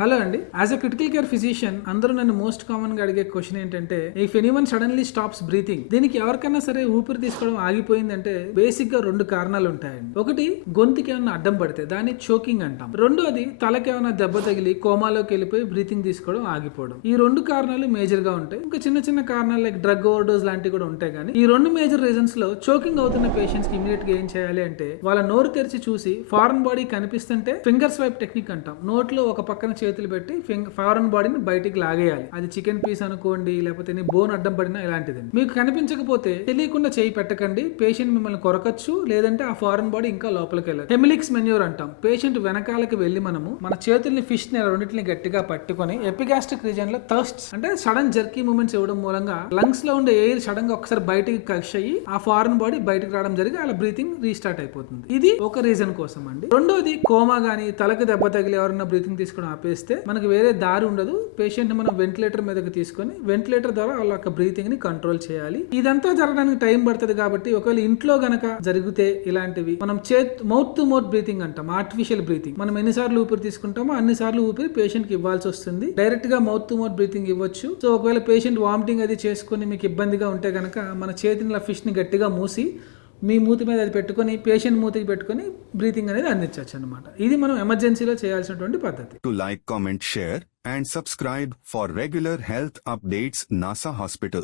Hello అండి. As a critical care physician అందరూ నన్ను మోస్ట్ కామన్ గా అడిగే క్వశ్చన్ ఏంటంటే, if anyone suddenly stops breathing, దీనికి ఎవరికైనా సరే ఊపిరి తీసుకోవడం ఆగిపోయిందంటే బేసిక్ గా రెండు కారణాలు ఉంటాయండి. ఒకటి, గొంతుకి ఏమైనా అడ్డం పడితే దాన్ని చోకింగ్ అంటాం. రెండోది, తలకి ఏమైనా దెబ్బ తగిలి కోమాలోకి వెళ్ళిపోయి బ్రీతింగ్ తీసుకోవడం ఆగిపోవడం. ఈ రెండు కారణాలు మేజర్ గా ఉంటాయి. ఇంకా చిన్న చిన్న కారణాలు లైక్ డ్రగ్ ఓవర్ డోస్ లాంటివి కూడా ఉంటాయి. కానీ ఈ రెండు మేజర్ రీజన్స్ లో చోకింగ్ అవుతున్న పేషెంట్స్ కి ఇమీడియట్ గా ఏం చేయాలి అంటే, వాళ్ళ నోరు తెరిచి చూసి ఫారెన్ బాడీ కనిపిస్తుంటే ఫింగర్ స్వైప్ టెక్నిక్ అంటాం. నోట్లో ఒక పక్కన చేతులు పెట్టి ఫారెన్ బాడీని బయటికి లాగేయాలి. అది చికెన్ పీస్ అనుకోండి, లేకపోతే బోన్ అడ్డం పడినా ఇలాంటిది. మీకు కనిపించకపోతే తెలియకుండా చేయి పెట్టకండి. పేషెంట్ మిమ్మల్ని కొరకచ్చు, లేదంటే ఆ ఫారెన్ బాడీ ఇంకా లోపలికి వెళ్ళాలి. హెమిలిక్స్ మెన్యూర్ అంటాం. పేషెంట్ వెనకాలకి వెళ్లి మనము మన చేతుల్ని ఫిష్ ని రెండింటిని గట్టిగా పట్టుకొని ఎపిగాస్ట్రిక్ రీజన్ లో థర్స్ట్ అంటే సడన్ జర్కీ మూమెంట్స్ ఇవ్వడం మూలంగా లంగ్స్ లో ఉండే ఎయిర్ సడన్ గా ఒకసారి బయటికి కష్ అయ్యి ఆ ఫారెన్ బాడీ బయటకు రావడం జరిగి అలా బ్రీతింగ్ రీస్టార్ట్ అయిపోతుంది. ఇది ఒక రీజన్ కోసం అండి. రెండోది, కోమా గానీ తలకు దెబ్బ తగిలి ఎవరన్నా బ్రీతింగ్ తీసుకోవడం ఆపేస్తే మనకు వేరే దారి ఉండదు. పేషెంట్ ని మనం వెంటిలేటర్ మీదకి తీసుకొని వెంటిలేటర్ ద్వారా వాళ్ళ యొక్క బ్రీతింగ్ ని కంట్రోల్ చేయాలి. ఇదంతా జరగడానికి టైం పడుతుంది. కాబట్టి ఒకవేళ ఇంట్లో గనక జరిగితే ఇలాంటివి మనం మౌత్ టు మౌత్ బ్రీతింగ్ అంటాం. Artificial breathing. మనం ఎన్నిసార్లు ఊపిరి తీసుకుంటామో అన్నిసార్లు ఊపిరి పేషెంట్ కి ఇవ్వాల్సి వస్తుంది. డైరెక్ట్ గా మౌత్ టు మౌత్ బ్రీతింగ్ ఇవ్వచ్చు. సో ఒకవేళ పేషెంట్ వామిటింగ్ అది చేసుకుని మీకు ఇబ్బందిగా ఉంటే గనక మన చేతిని ఫిష్ ని గట్టిగా మూసి మీ మూతి మీద అది పెట్టుకొని పేషెంట్ మూతికి పెట్టుకొని బ్రీతింగ్ అనేది అందించవచ్చు అనమాట. ఇది మనం ఎమర్జెన్సీలో చేయాల్సినటువంటి పద్ధతి. To like, comment, share and subscribe for regular health updates NASA Hospitals.